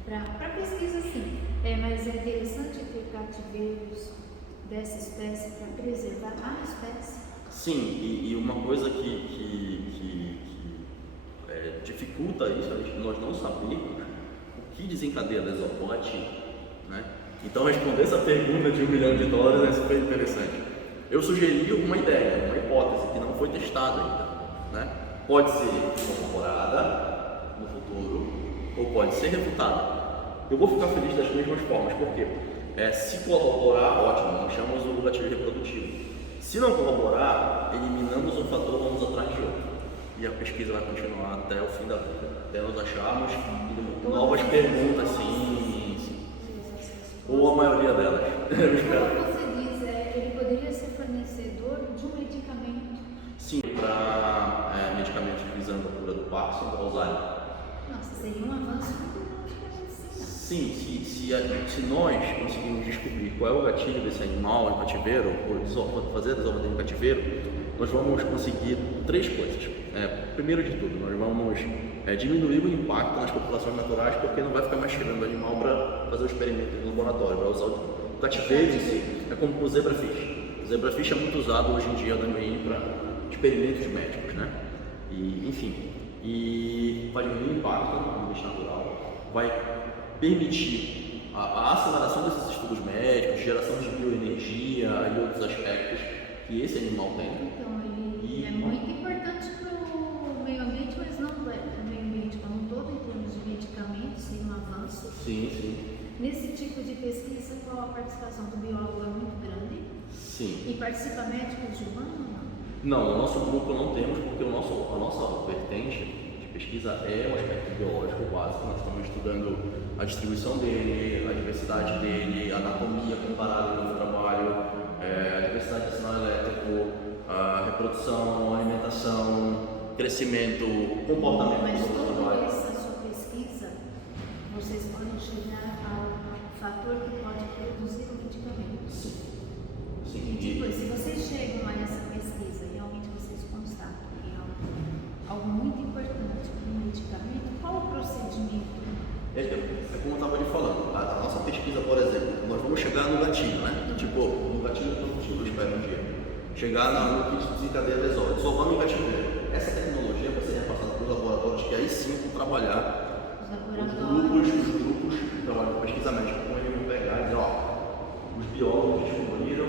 para pesquisa sim, mas é interessante ter cativeiros dessa espécie para preservar a espécie. Sim, e uma coisa que dificulta isso é nós não sabermos o que desencadeia a lesão coletiva, né? Então, responder essa pergunta de $1 milhão é super interessante. Eu sugeri uma ideia, uma hipótese que não foi testada ainda, né? Pode ser corroborada no futuro ou pode ser refutada. Eu vou ficar feliz das mesmas formas, porque se corroborar, ótimo, nós chamamos o gatilho reprodutivo. Se não corroborar, eliminamos um fator, vamos atrás de outro. E a pesquisa vai continuar até o fim da vida, até nós acharmos novas perguntas, sim. Ou a maioria delas. Eu espero. Como você diz, ele poderia ser fornecedor de um medicamento? Sim, para medicamentos visando a cura do Parkinson, do Alzheimer. Nossa, seria um avanço muito grande para a medicina. Sim, se nós conseguirmos descobrir qual é o gatilho desse animal em cativeiro, ou fazer a desova em cativeiro, nós vamos conseguir 3 coisas. Primeiro de tudo, nós vamos diminuir o impacto nas populações naturais, porque não vai ficar mais tirando o animal para fazer o experimento no laboratório, vai usar o cativeiro em si. É como o zebrafish. O zebrafish é muito usado hoje em dia também para experimentos médicos, né? E vai diminuir o impacto no ambiente natural, vai permitir a aceleração desses estudos médicos, geração de bioenergia e outros aspectos que esse animal tem. Então, ele é muito importante para o meio ambiente, mas não para o meio ambiente como um todo, em termos de medicamentos, seria um avanço. Sim. Nesse tipo de pesquisa, qual a participação do biólogo é muito grande? Sim. E participa médicos de humano ou não? Não, no nosso grupo não temos, porque a nossa vertente de pesquisa é o aspecto biológico básico. Nós estamos estudando a distribuição dele, a diversidade dele, a anatomia comparada no trabalho, a diversidade de sinal elétrico, a reprodução, a alimentação, crescimento, comportamento Mas do toda trabalho. essa sua pesquisa, vocês podem chegar ao fator que pode produzir o medicamento. Sim. E depois, se vocês chegam a essa pesquisa e realmente vocês constatam que é algo muito importante para o medicamento, qual o procedimento? É como eu estava lhe falando, a nossa pesquisa, por exemplo, nós vamos chegar no gatilho, né? Tipo, no gatilho produtivo, eu espero um dia. Chegar no que desencadeia a lesão, dissolvando em cativeiro. Essa tecnologia vai ser repassada para os laboratórios que aí sim vão trabalhar os grupos que trabalham com pesquisa médica, como eles vão pegar e dizer, os biólogos descobriram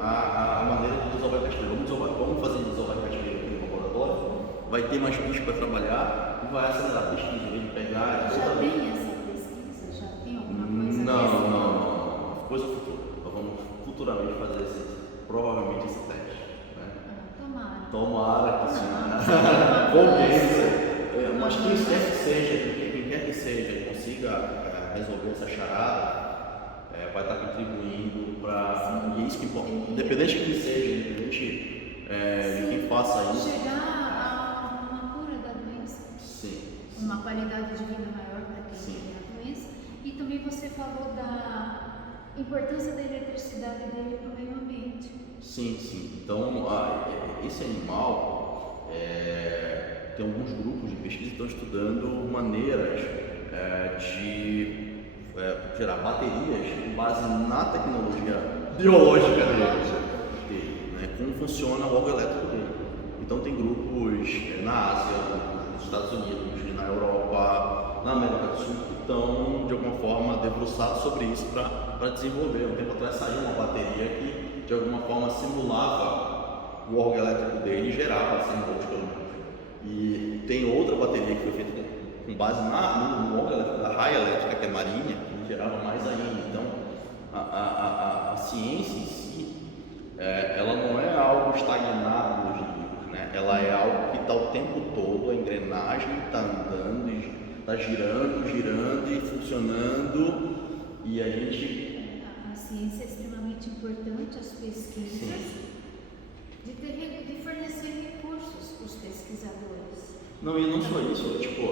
a maneira de desovar cativeiro. Vamos fazer desovar cativeiro aqui no laboratório, vai ter mais bichos para trabalhar e vai acelerar a pesquisa, ele pegar. Já tem essa pesquisa? Já tem alguma coisa? Não. Coisa futura. Nós vamos futuramente fazer provavelmente esse teste. Né? Tomara que sim. Compensa. Mas quem quer que seja, consiga resolver essa charada, vai estar contribuindo para. E é isso que importa. Independente de quem seja, independente de quem faça isso. Chegar a uma cura da doença. Sim. Uma qualidade de vida maior para quem tem a doença. E também você falou da importância da eletricidade dele para o meio ambiente. Sim. Então, esse animal, tem alguns grupos de pesquisa que estão estudando maneiras de gerar baterias com base na tecnologia biológica dele, né? Como funciona o órgão elétrico dele. Então tem grupos na Ásia, nos Estados Unidos, na Europa, na América do Sul, que estão de alguma forma debruçados sobre isso para desenvolver. Um tempo atrás saiu uma bateria que de alguma forma simulava o órgão elétrico dele e gerava 100 volts pelo menos. E tem outra bateria que foi feita com base no órgão elétrico da raia elétrica, que é marinha, que gerava mais ainda. Então, a ciência em si, ela não é algo estagnado nos livros, né? Ela é algo que está o tempo todo, a engrenagem está andando, está girando e funcionando, e a gente... A ciência é extremamente importante, as pesquisas, de fornecer recursos para os pesquisadores. Não, e não só isso, tipo,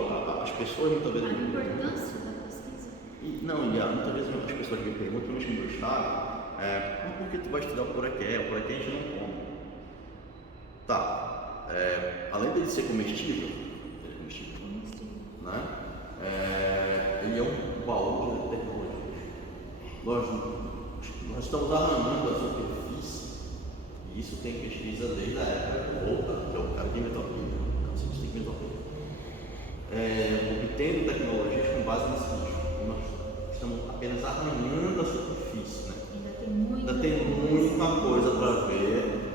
as pessoas muitas vezes... A importância da pesquisa. Muitas vezes as pessoas me perguntam, principalmente no meu estado, Mas por que tu vai estudar o poraqué? O poraqué a gente não come. Tá, além dele ser comestível, né? Ele é um baú de tecnologia. Nós estamos arranhando a superfície, e isso tem pesquisa desde a época do Volta, que é o cara que inventou a química, o cientista que inventou a química. Obtendo tecnologias com base nesse lixo. Nós estamos apenas arranhando a superfície, né? Ainda tem muita coisa para ver.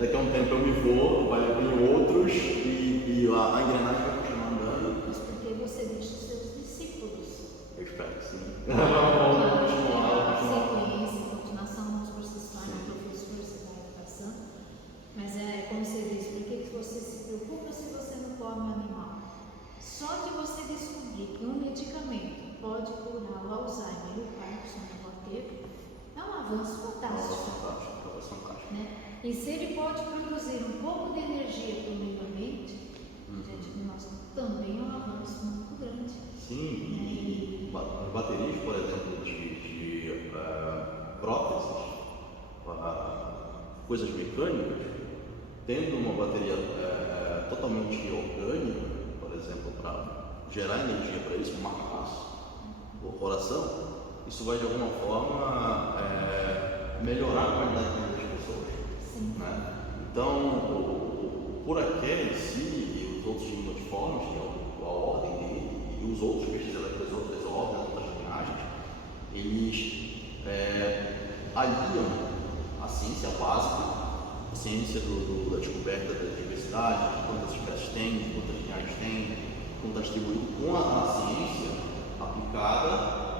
Daqui a um tempo eu me vou, vai abrir outros e a engrenagem vai continuar andando. Mas porque você deixa os seus discípulos. Eu espero que sim. Sequência, continuação dos processuais, professor, você vai passando. Mas como você diz, por que você se preocupa se você não come o animal? Só de você descobrir que um medicamento pode curar o Alzheimer e o Parkinson na roteiro, é um avanço fantástico. Fantástico. Né? E se ele pode produzir um pouco de energia para o meio ambiente, gente, nós também é um avanço muito grande. Sim, e baterias, por exemplo, de próteses, coisas mecânicas, tendo uma bateria totalmente orgânica, por exemplo, para gerar energia para isso, uma massa, o coração, isso vai de alguma forma melhorar a qualidade de vida das pessoas. Sim. Né? Então, o poraqué em si e os outros gimnotiformes, que é a ordem dele, e os outros pesquisadores das outras ordens, das outras linhagens, eles aliam a ciência básica, a ciência da descoberta da diversidade, de quantas espécies tem, quantas linhagens tem, como está distribuído, com a ciência aplicada.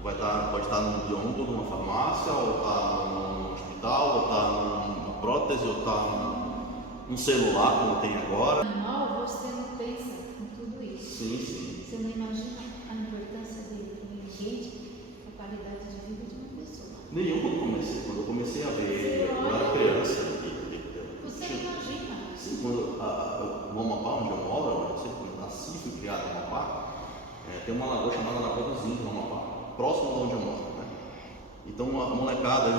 Pode estar num biombo, numa farmácia, ou estar num hospital, ou estar numa prótese, ou estar num celular, como tem agora. Animal, você não pensa em tudo isso. Sim. Você não imagina a importância dele no ambiente, a qualidade de vida de uma pessoa. Nenhum quando eu comecei a ver, eu era criança. Você não imagina. Sim, no Amapá, onde eu moro, eu sempre nasci e fui criado no Amapá, tem uma lagoa chamada Lagoa dos Índios no Amapá, próximo de onde eu moro, né? Então a molecada, a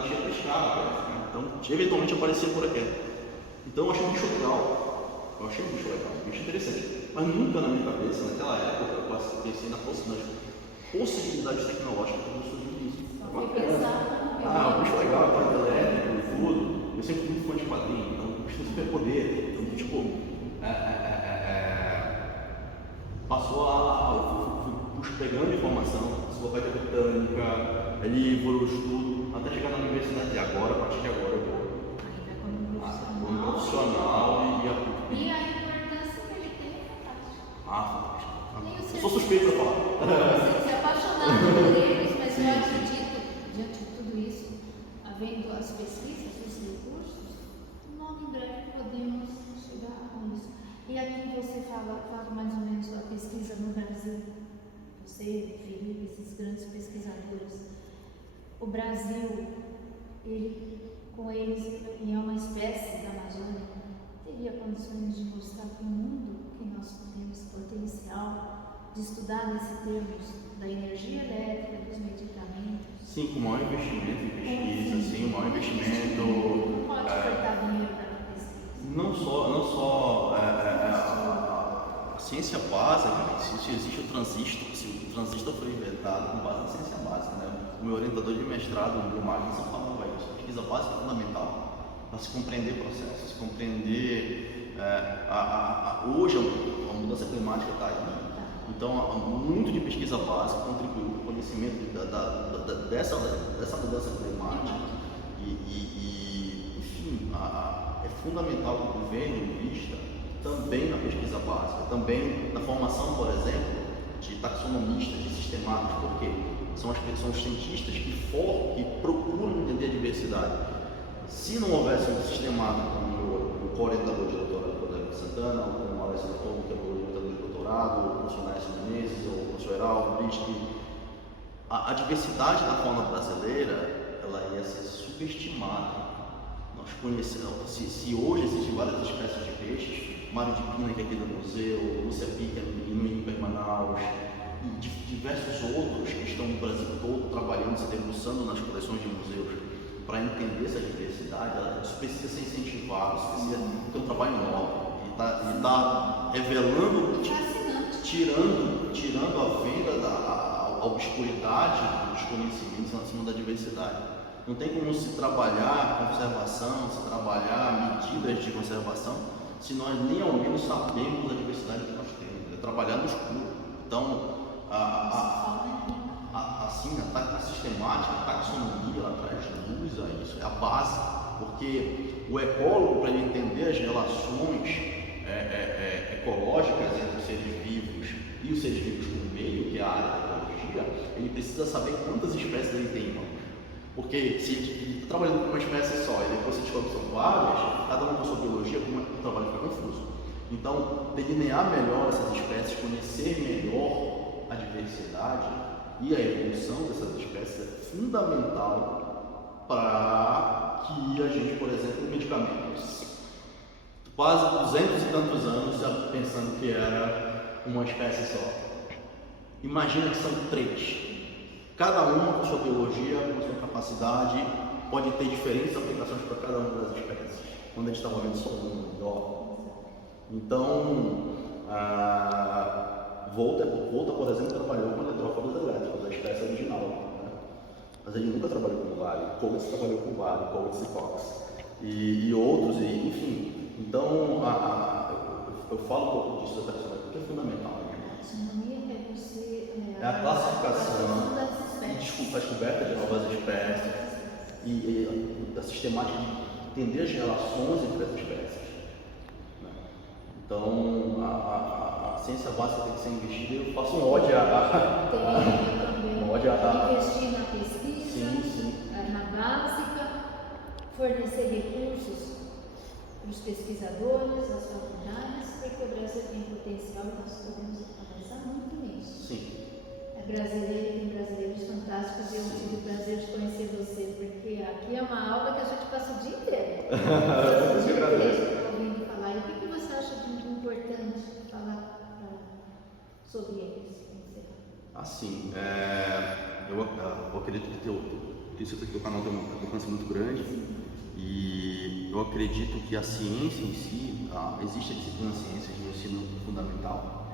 gente ia pescar, né? Então eventualmente aparecia por aqui. Então eu achei um bicho legal, um bicho interessante, mas nunca na minha cabeça, naquela época, eu pensei nas possibilidades tecnológicas do surgiu. Foi pensar um bicho legal, tá elétrico e tudo. Eu sempre fui muito fã de quadrinhos, então o bicho tem superpoder, então tipo, passou fui pegando informação, enciclopédia botânica, livros, tudo, até chegar na universidade. E agora, a partir de agora, eu vou como profissional e a importância que ele tem é fantástica. Fantástico. Eu sou suspeito para falar. Você se apaixonado por eles, mas Sim, eu acredito, diante de tudo isso, havendo as pesquisas, os recursos, nós em breve podemos chegar a isso. E aqui você fala mais ou menos da pesquisa no Brasil. Você, Felipe, esses grandes pesquisadores. O Brasil, com eles, e é uma espécie da Amazônia, teria condições de mostrar para o mundo que nós temos potencial de estudar nesse termos da energia elétrica, dos medicamentos. Sim, com o maior investimento em pesquisa, o maior investimento. Não pode cortar dinheiro para pesquisa. Não só a ciência básica, se existe o transistor, se o transistor foi inventado com base na ciência básica, né? O meu orientador de mestrado no Biomagno falava isso. A pesquisa básica é fundamental para se compreender processos, se compreender. Hoje a mudança climática está aí, então muito de pesquisa básica contribuiu para o conhecimento dessa mudança climática e enfim, é fundamental que o governo invista também na pesquisa básica, também na formação, por exemplo, de taxonomistas, de sistemáticos, porque são os cientistas que procuram entender a diversidade. Se não houvesse um sistemático como o co-orientador de doutorado, por exemplo, Santana, ou como o Maurício Leton, que é o orientador de doutorado, ou o professor Nath Menezes, ou o professor Heraldo Brisky, a diversidade da fauna brasileira ela ia ser subestimada. Nós conhecemos, se hoje existem várias espécies de peixes, Mário de Pina, que é aqui do museu, Lúcia Pica no INPE Manaus, e diversos outros que estão no Brasil todo trabalhando, se debruçando nas coleções de museus para entender essa diversidade, isso precisa ser incentivado, isso precisa ter um trabalho novo e tá revelando, tirando a venda a obscuridade dos conhecimentos em cima da diversidade. Não tem como se trabalhar conservação, se trabalhar medidas de conservação, se nós nem ao menos sabemos a diversidade que nós temos. É trabalhar no escuro. Então, a sistemática, a taxonomia, ela traz luz a isso, é a base, porque o ecólogo, para ele entender as relações ecológicas entre os seres vivos e os seres vivos com o meio, que é a área da ecologia, ele precisa saber quantas espécies ele tem em mãos. Porque se ele está trabalhando com uma espécie só e depois se descobre que são várias, cada uma com sua biologia, o trabalho fica confuso. Então, delinear melhor essas espécies, conhecer melhor a diversidade e a evolução dessas espécies é fundamental para que a gente, por exemplo, medicamentos, quase 200 e tantos anos já pensando que era uma espécie só. Imagina que são 3. Cada uma com sua biologia, com sua capacidade, pode ter diferentes aplicações para cada uma das espécies, quando a gente estava vendo só uma melhor. Então, Volta, por exemplo, trabalhou com eletróforos elétricos, a espécie original, né? Mas ele nunca trabalhou com Vale. Coates trabalhou com Vale, Coates e Cox e outros, enfim. Então, eu falo um pouco disso da taxonomia, porque é fundamental. A taxonomia é você... É a classificação, a descoberta de novas espécies e a sistemática de entender as relações entre as espécies. Né? Então, a ciência básica tem que ser investida. Eu faço um ódio investir na pesquisa, na básica, fornecer recursos para os pesquisadores, as faculdades, porque o Brasil tem potencial e nós podemos avançar muito nisso. Sim. Tem brasileiros fantásticos e eu tive o prazer de conhecer você, porque aqui é uma aula que a gente passa o dia inteiro. Ouvindo falar. E o que você acha de importante falar sobre eles? Assim, eu acredito que o canal tem um alcance muito grande. E eu acredito que a ciência em si, existe a disciplina de ciências no ensino fundamental.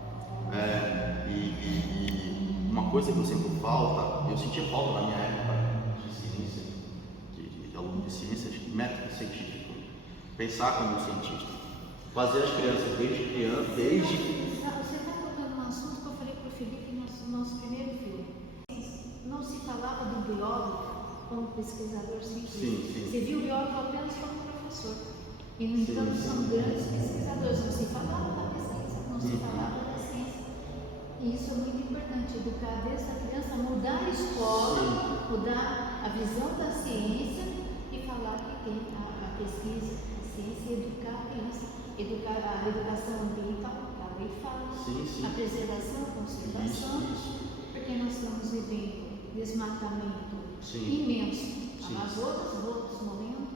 E uma coisa que eu sinto falta, eu sentia falta na minha época de ciência, de aluno de ciências, método científico, pensar como um cientista, fazer as crianças desde... Você está tocando um assunto que eu falei para o Felipe no nosso primeiro filme. Não se falava do biólogo como pesquisador científico. Sim. Você viu o biólogo apenas como professor. E, no entanto, são grandes pesquisadores. Não se falava da pesquisa, não se falava da ciência. E isso é muito importante, educar desde a criança, mudar a escola, mudar a visão da ciência e falar que tem a pesquisa, a ciência e educar a criança. Educar a educação ambiental, que a lei fala, a preservação, a conservação, porque nós estamos vivendo desmatamento imenso. Amazonas, outros morrendo,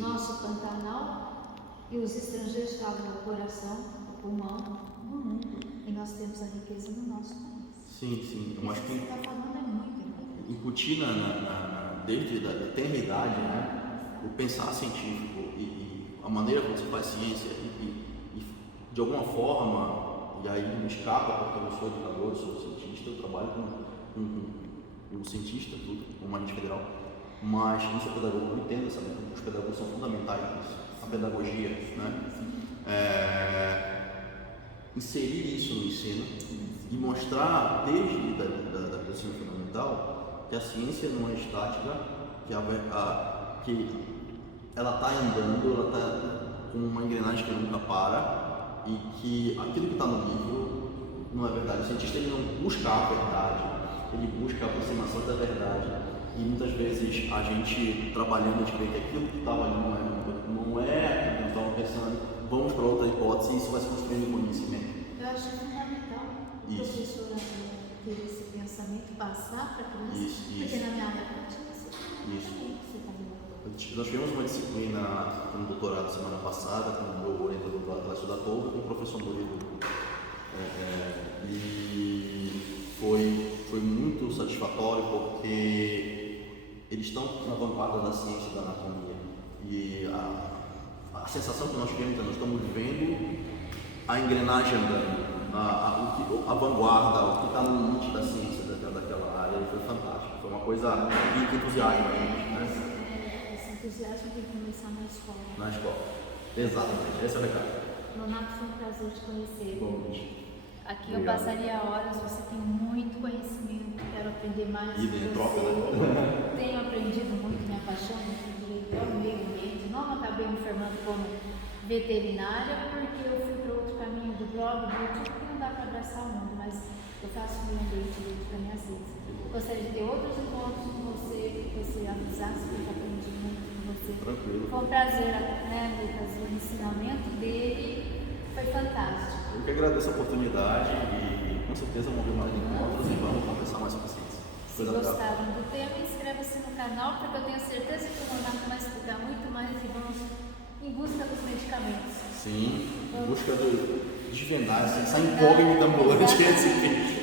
nosso Pantanal, e os estrangeiros falam o coração, o pulmão no mundo, e nós temos a riqueza no nosso país. Sim. Eu acho que você está falando é muito importante. Incutir desde a tenra idade, né, o pensar científico e a maneira como se faz ciência e de alguma forma, e aí me escapa porque eu não sou educador, eu sou cientista, eu trabalho com cientista, tudo, com uma rede federal, mas não sou pedagogo, eu entendo essa coisa, os pedagogos são fundamentais nisso, a pedagogia, né? Inserir isso no ensino e mostrar desde a ensino fundamental que a ciência não é estática, que ela está andando, ela está com uma engrenagem que nunca para e que aquilo que está no livro não é verdade. O cientista ele não busca a verdade, ele busca a aproximação da verdade e muitas vezes a gente trabalhando, a gente vê que aquilo que estava ali não é aquilo que estava pensando, vamos para outra hipótese e isso vai se construindo conhecimento. Eu acho fundamental o professor ter esse pensamento, passar para a criança, porque na minha época tinha Nós tivemos uma disciplina no doutorado semana passada, com o meu orientador da classe da Tolga, com o professor Murilo. E foi muito satisfatório porque eles estão na vanguarda da ciência da anatomia. E a sensação que nós tivemos é que nós estamos vendo a engrenagem andando, a vanguarda, o que está no limite da ciência daquela área. Foi fantástico, foi uma coisa que entusiasma a gente, né? Esse entusiasmo tem que começar na escola. Na escola, exatamente, esse é o recado. Nonato, foi um prazer te conhecer. Bom, Aqui eu obrigado. passaria horas, você tem muito conhecimento. Quero aprender mais E com em troca, você. né? Tenho aprendido muito, me apaixono por direito ao meio ambiente. Não acabei me formando como veterinária porque eu fui para outro caminho do blog, do YouTube, que não dá para abraçar o mundo, mas eu faço meio ambiente dentro das minhas vidas. Gostaria de ter outros encontros com você, que você avisasse que eu aprendi muito com você. Tranquilo. Foi um prazer, né, Lucas? O ensinamento dele foi fantástico. Eu que agradeço a oportunidade e com certeza vamos ver mais encontros e vamos conversar mais sobre ciência. Se Coisa legal. gostaram do tema, inscreva-se no canal, porque eu tenho certeza que o Nonato vai explicar muito mais e vamos em busca dos medicamentos. Sim, em busca de desvendar essa incógnita ambulante esse peixe.